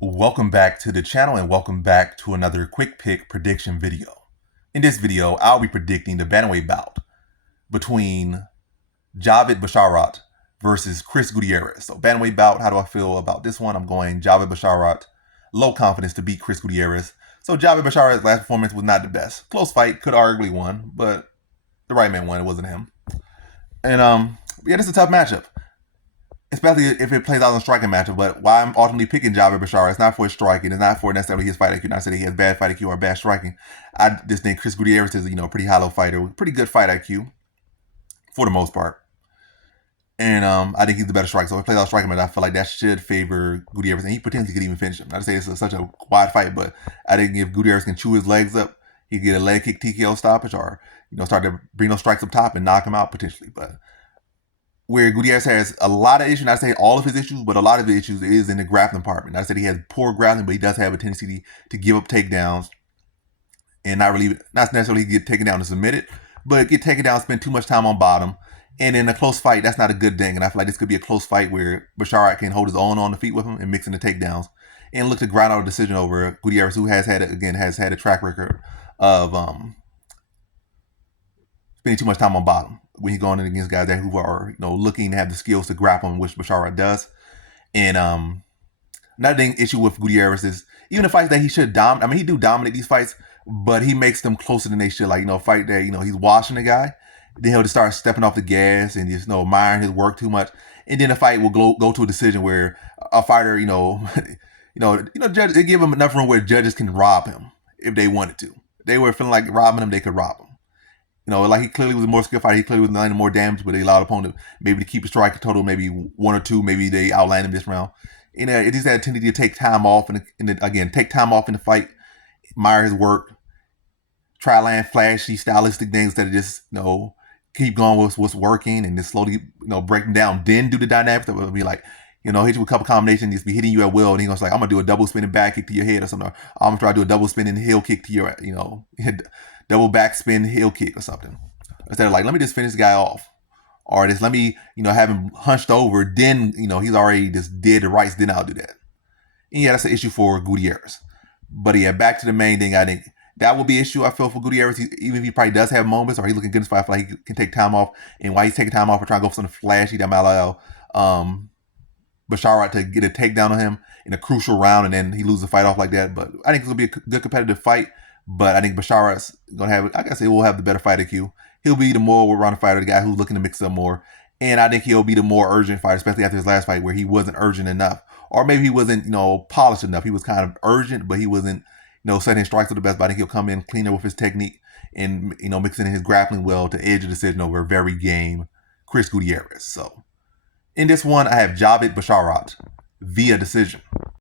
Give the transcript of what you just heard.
Welcome back to the channel and welcome back to another quick pick prediction video. In this video, I'll be predicting the bantamweight bout between Javid Basharat versus Chris Gutierrez. So bantamweight bout, how do I feel about this one? I'm going Javid Basharat, low confidence to beat Chris Gutierrez. So Javid Basharat's last performance was not the best. Close fight, could arguably won, but the right man won, it wasn't him. And yeah, this is a tough matchup, especially if it plays out in a striking matchup. But why I'm ultimately picking Javid Basharat, it's not for his striking, it's not for necessarily his fight IQ. Not saying he has bad fight IQ or bad striking. I just think Chris Gutierrez is a pretty hollow fighter with pretty good fight IQ for the most part. And I think he's the better striker. So if he plays out striking match, I feel like that should favor Gutierrez, and he potentially could even finish him. Not to say it's such a wide fight, but I think if Gutierrez can chew his legs up, he could get a leg kick TKO stoppage, or start to bring those strikes up top and knock him out potentially. But where Gutierrez has a lot of issues, not to say all of his issues, but a lot of the issues is in the grappling department. Not to say he has poor grappling, but he does have a tendency to give up takedowns and not necessarily get taken down and submitted, but get taken down, spend too much time on bottom. And in a close fight, that's not a good thing. And I feel like this could be a close fight where Basharat can hold his own on the feet with him and mix in the takedowns and look to grind out a decision over Gutierrez, who has had a track record of spending too much time on bottom when he's going in against guys that who are looking to have the skills to grapple, which Basharat does. And another issue with Gutierrez is even the fights that he should dominate. I mean, he do dominate these fights, but he makes them closer than they should. Like fight that he's washing the guy, then he'll just start stepping off the gas and just admiring his work too much, and then the fight will go to a decision where a fighter judge, they give him enough room where judges can rob him if they wanted to. If they were feeling like robbing him, they could rob him. Like he clearly was a more skilled fighter. He clearly was landing more damage, but they allowed the opponent maybe to keep a strike total, maybe one or two. Maybe they outlined him this round. It just had a tendency to take time off, and take time off in the fight, admire his work, try to land flashy, stylistic things that just keep going with what's working, and just slowly break them down. Then do the dynamics that would be like hit you with a couple combinations, just be hitting you at will, and he's like, I'm gonna do a double spinning back kick to your head or something. Or I'm gonna try to do a double spinning heel kick to your double backspin heel kick or something. Instead of like, let me just finish the guy off. Or just let me, have him hunched over, then, he's already just dead to rights, then I'll do that. And yeah, that's an issue for Gutierrez. But yeah, back to the main thing, I think that will be an issue, I feel, for Gutierrez. Even if he probably does have moments, or he's looking good in this fight, I feel like he can take time off. And while he's taking time off, we're trying to go for something flashy that might allow Basharat to get a takedown on him in a crucial round, and then he loses the fight off like that. But I think it's going to be a good competitive fight. But I think Basharat's going to have, I guess he will have the better fight IQ. He'll be the more well-rounded fighter, the guy who's looking to mix up more. And I think he'll be the more urgent fighter, especially after his last fight where he wasn't urgent enough. Or maybe he wasn't, polished enough. He was kind of urgent, but he wasn't, setting his strikes to the best. But I think he'll come in cleaner with his technique and, mixing in his grappling well to edge a decision over a very game Chris Gutierrez. So in this one, I have Javid Basharat via decision.